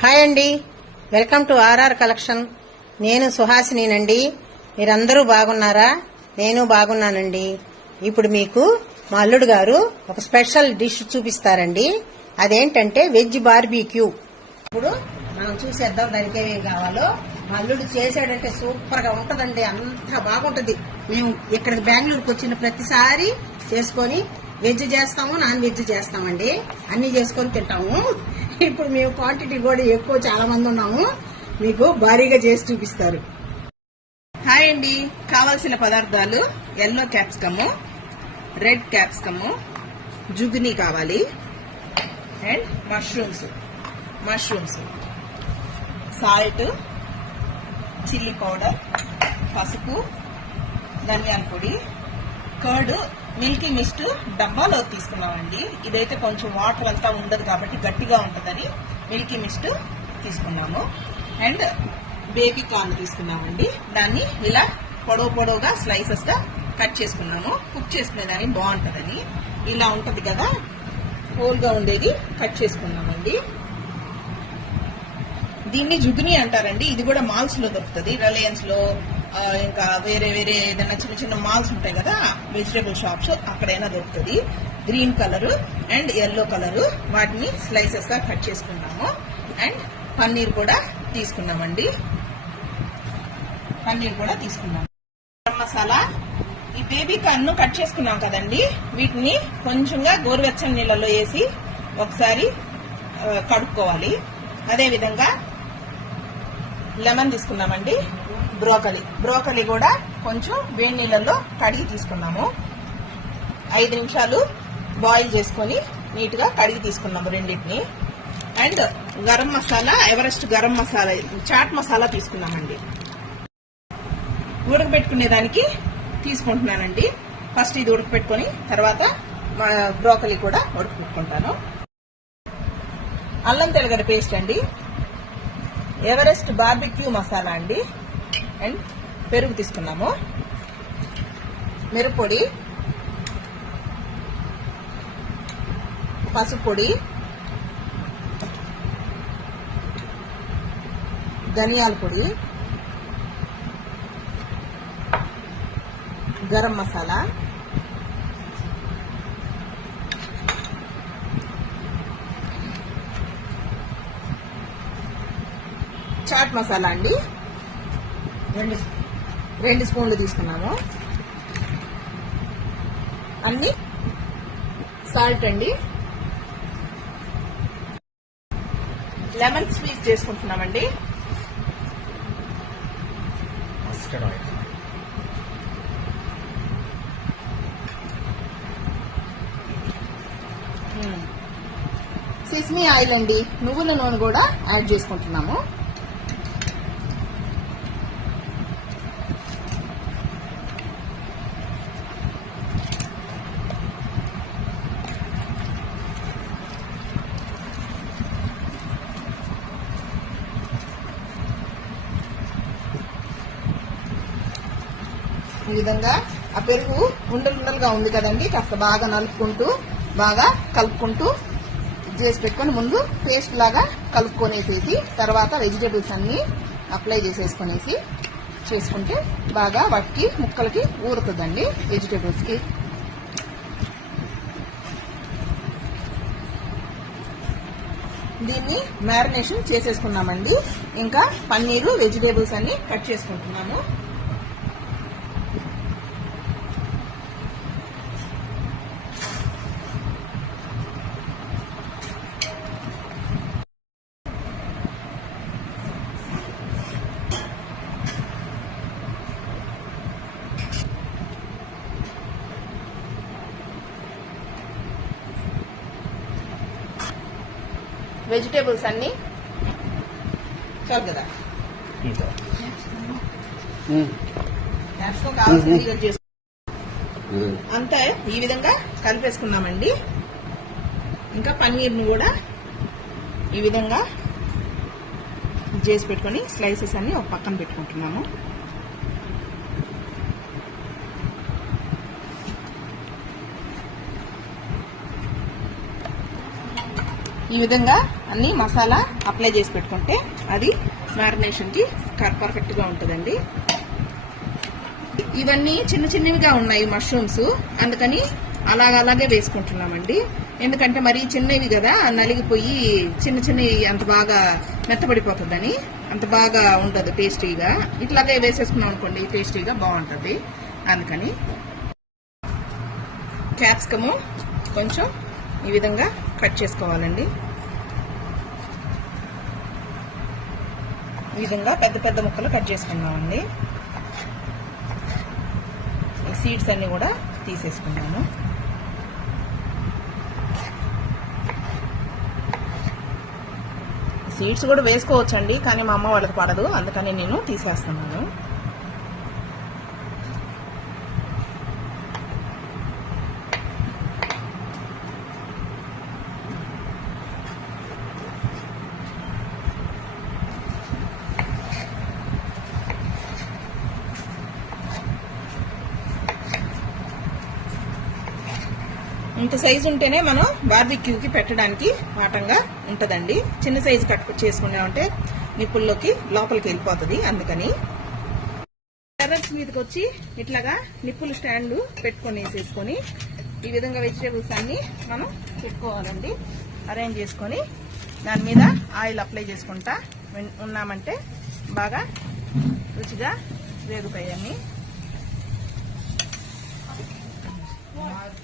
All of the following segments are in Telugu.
హాయ్ అండి, వెల్కమ్ టు ఆర్ఆర్ కలెక్షన్. నేను సుహాసినినండి. మీరందరూ బాగున్నారా? నేను బాగున్నానండి. ఇప్పుడు మీకు మా అల్లుడు గారు ఒక స్పెషల్ డిష్ చూపిస్తారండి. అదేంటంటే వెజ్ బార్బీక్యూ. ఇప్పుడు మనం చూసేద్దాం దానికి ఏమేమి కావాలో. మా అల్లుడు చేసాడంటే సూపర్ గా ఉంటదండి, అంత బాగుంటది. మేము ఇక్కడికి బెంగళూరుకి వచ్చిన ప్రతిసారి చేసుకొని వెజ్ చేస్తాము, నాన్ వెజ్ చేస్తామండి, అన్ని చేసుకొని తింటాము. ఇప్పుడు మేము క్వాంటిటీ కూడా ఎక్కువ, చాలా మంది ఉన్నాము. మీకు భారీగా చేసి చూపిస్తారు. హాయ్ అండి, కావాల్సిన పదార్థాలు ఎల్లో క్యాప్సికమ్, రెడ్ క్యాప్సికమ్, జుగిని కావాలి, and mushrooms, salt, chilli powder, పసుపు, ధనియాల పొడి, కర్డ్, మిల్కీ మిస్ట్ డబ్బాలో తీసుకున్నామండి. ఇదైతే కొంచెం వాటర్ అంతా ఉండదు కాబట్టి గట్టిగా ఉంటుందని మిల్కీ మిస్ట్ తీసుకున్నాము. అండ్ బేబీ కార్న్ తీసుకున్నామండి. దాన్ని ఇలా పొడవుగా స్లైసెస్ గా కట్ చేసుకున్నాము. కుక్ చేసుకునేదానికి బాగుంటుందని. ఇలా ఉంటది కదా, హోల్ గా ఉండేది కట్ చేసుకున్నామండి. దీన్ని జుగిని అంటారండి. ఇది కూడా మాల్స్ లో దొరుకుతుంది, రిలయన్స్ లో, ఇంకా వేరే ఏదైనా చిన్న మాల్స్ ఉంటాయి కదా, వెజిటేబుల్ షాప్స్, అక్కడైనా దొరుకుతుంది. Green colour and yellow colour, వాటిని స్లైసెస్ గా కట్ చేసుకున్నాము. అండ్ పన్నీర్ కూడా తీసుకున్నామండి. గరం మసాలా, ఈ బేబీ కార్న్ కట్ చేసుకున్నాం కదండి, వీటిని కొంచెంగా గోరువెచ్చని నీళ్ళలో వేసి ఒకసారి కడుక్కోవాలి. అదే విధంగా లెమన్ తీసుకున్నామండి. బ్రోకలీ కూడా కొంచెం వేడి నీళ్ళల్లో కడిగి తీసుకున్నాము. 5 నిమిషాలు బాయిల్ చేసుకొని నీట్ గా కడిగి తీసుకున్నాము రెండింటిని. అండ్ గరం మసాలా, ఎవరెస్ట్ గరం మసాలా, చాట్ మసాలా తీసుకున్నామండి. ఉడకబెట్టుకునే దానికి తీసుకుంటున్నానండి. ఫస్ట్ ఇది ఉడకబెట్టుకొని తర్వాత బ్రోకలీ కూడా ఉడకబెట్టుకుంటాను. అల్లం తెల్లగడ్డ పేస్ట్ అండి, ఎవరెస్ట్ బార్బిక్యూ మసాలా అండి, అండ్ పెరుగు తీసుకున్నాము. మిరప్పొడి, పసుపు పొడి, ధనియాల పొడి, గరం మసాలా, చాట్ మసాలా అండి, 2 స్పూన్లు తీసుకున్నాము. అన్ని సాల్ట్ అండి. లెమన్ స్క్వీజ్ చేసుకుంటున్నామండి. సిస్మీ ఆయిల్ అండి, నువ్వుల నూనె కూడా యాడ్ చేసుకుంటున్నాము. ఈ విధంగా ఆ పెరుగు ఉండలుగా ఉంది కదండి, కాస్త బాగా బాగా కలుపుకుంటూ చేసి పెట్టుకొని ముందు పేస్ట్ లాగా కలుపుకొనేసేసి తర్వాత వెజిటేబుల్స్ అన్ని అప్లై చేసేసుకునేసి చేసుకుంటే బాగా వాటికి ముక్కలకి ఊరుతుందండి వెజిటేబుల్స్ కి. దీన్ని మ్యారినేషన్ చేసేసుకున్నామండి. ఇంకా పన్నీరు, వెజిటేబుల్స్ అన్ని కట్ చేసుకుంటున్నాము. వెజిటేబుల్స్ అన్ని చాలు కదా, అంతా ఈ విధంగా కలిపేసుకున్నామండి. ఇంకా పన్నీర్ను కూడా ఈ విధంగా చేసి పెట్టుకొని స్లైసెస్ అన్ని ఒక పక్కన పెట్టుకుంటున్నాము. ఈ విధంగా అన్ని మసాలా అప్లై చేసి పెట్టుకుంటే అది మ్యారినేషన్ కి పర్ఫెక్ట్ గా ఉంటుందండి. ఇవన్నీ చిన్న చిన్నవిగా ఉన్నాయి మష్రూమ్స్, అందుకని అలాగే వేసుకుంటున్నామండి. ఎందుకంటే మరి చిన్నవి కదా, నలిగిపోయి చిన్న చిన్నవి అంత బాగా మెత్తబడిపోతుందని, అంత బాగా ఉండదు టేస్టీగా. ఇట్లాగే వేసేసుకున్నాం అనుకోండి టేస్టీగా బాగుంటుంది. అందుకని క్యాప్సికము కొంచెం ఈ విధంగా కట్ చేసుకోవాలండి. ఈ విధంగా పెద్ద పెద్ద ముక్కలు కట్ చేసుకున్నామండి. ఈ సీడ్స్ అన్ని కూడా తీసేసుకున్నాను. సీడ్స్ కూడా వేసుకోవచ్చండి, కానీ మా అమ్మ వాళ్ళకి పడదు, అందుకని నేను తీసేస్తున్నాను. ఇంత సైజు ఉంటేనే మనం బార్బిక్యూకి పెట్టడానికి మాటంగా ఉంటదండి. చిన్న సైజు కట్ చేసుకున్నామంటే నిప్పుల్లోకి లోపలికి వెళ్ళిపోతుంది. అందుకని టెర్రస్ మీదకి వచ్చి ఇట్లాగా నిప్పుల స్టాండ్ వేసేసుకొని ఈ విధంగా వెజిటేబుల్స్ అన్ని మనం పెట్టుకోవాలండి. అరేంజ్ చేసుకొని దాని మీద ఆయిల్ అప్లై చేసుకుంటా ఉన్నామంటే బాగా రుచిగా వేగుతాయి అన్ని.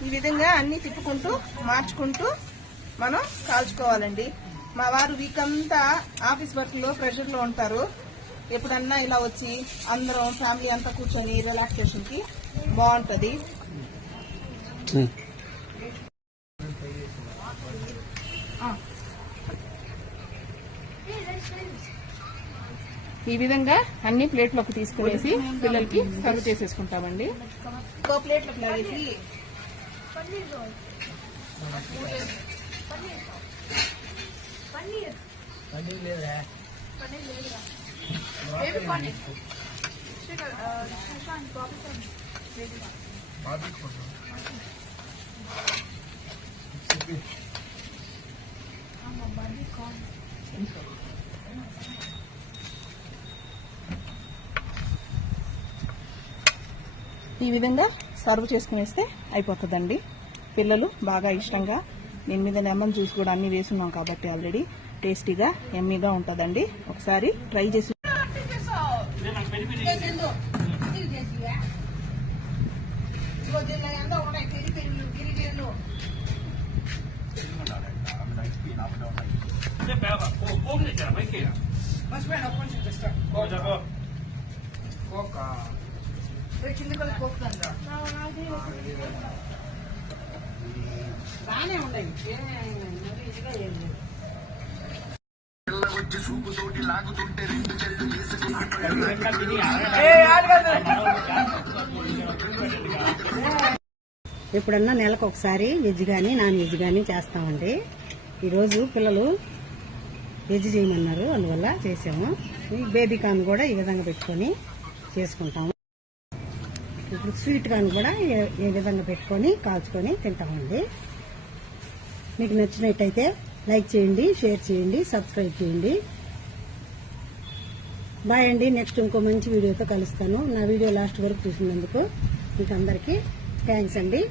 ఈ విధంగా అన్ని తిప్పుకుంటూ మార్చుకుంటూ మనం కాల్చుకోవాలండి. మా వారు వీక్ అంతా ఆఫీస్ వర్క్ లో ప్రెషర్ లో ఉంటారు. ఎప్పుడన్నా ఇలా వచ్చి అందరం ఫ్యామిలీ అంతా కూర్చొని రిలాక్సేషన్ కి బాగుంటది. ఈ విధంగా అన్ని ప్లేట్లోకి తీసుకునేసి పిల్లలకి సర్వ్ చేసేసుకుంటామండి. ఇంకో ప్లేట్లోకి లాగేసి ఈ విధంగా సర్వ్ చేసుకునేస్తే అయిపోతుందండి. పిల్లలు బాగా ఇష్టంగా, దీని మీద లెమన్ జ్యూస్ కూడా అన్ని వేసున్నాం కాబట్టి ఆల్రెడీ టేస్టీగా ఎమ్మీగా ఉంటుందండి. ఒకసారి ట్రై చేసి బాగానే ఉన్నాయి. ఎప్పుడన్నా నెలకు ఒకసారి వెజ్ కానీ నాన్ వెజ్ కానీ చేస్తామండి. ఈరోజు పిల్లలు వెజ్ చేయమన్నారు, అందువల్ల చేసాము. బేబీ కార్న్ కూడా ఈ విధంగా పెట్టుకొని చేసుకుంటాము. ఇప్పుడు స్వీట్ కార్న్ కూడా ఏ విధంగా పెట్టుకొని కాల్చుకొని తింటామండి. మీకు నచ్చినట్టయితే లైక్ చేయండి, షేర్ చేయండి, సబ్స్క్రైబ్ చేయండి. బాయ్ అండి. నెక్స్ట్ ఇంకో మంచి వీడియోతో కలుస్తాను. నా వీడియో లాస్ట్ వరకు చూసినందుకు మీకు అందరికీ థ్యాంక్స్ అండి.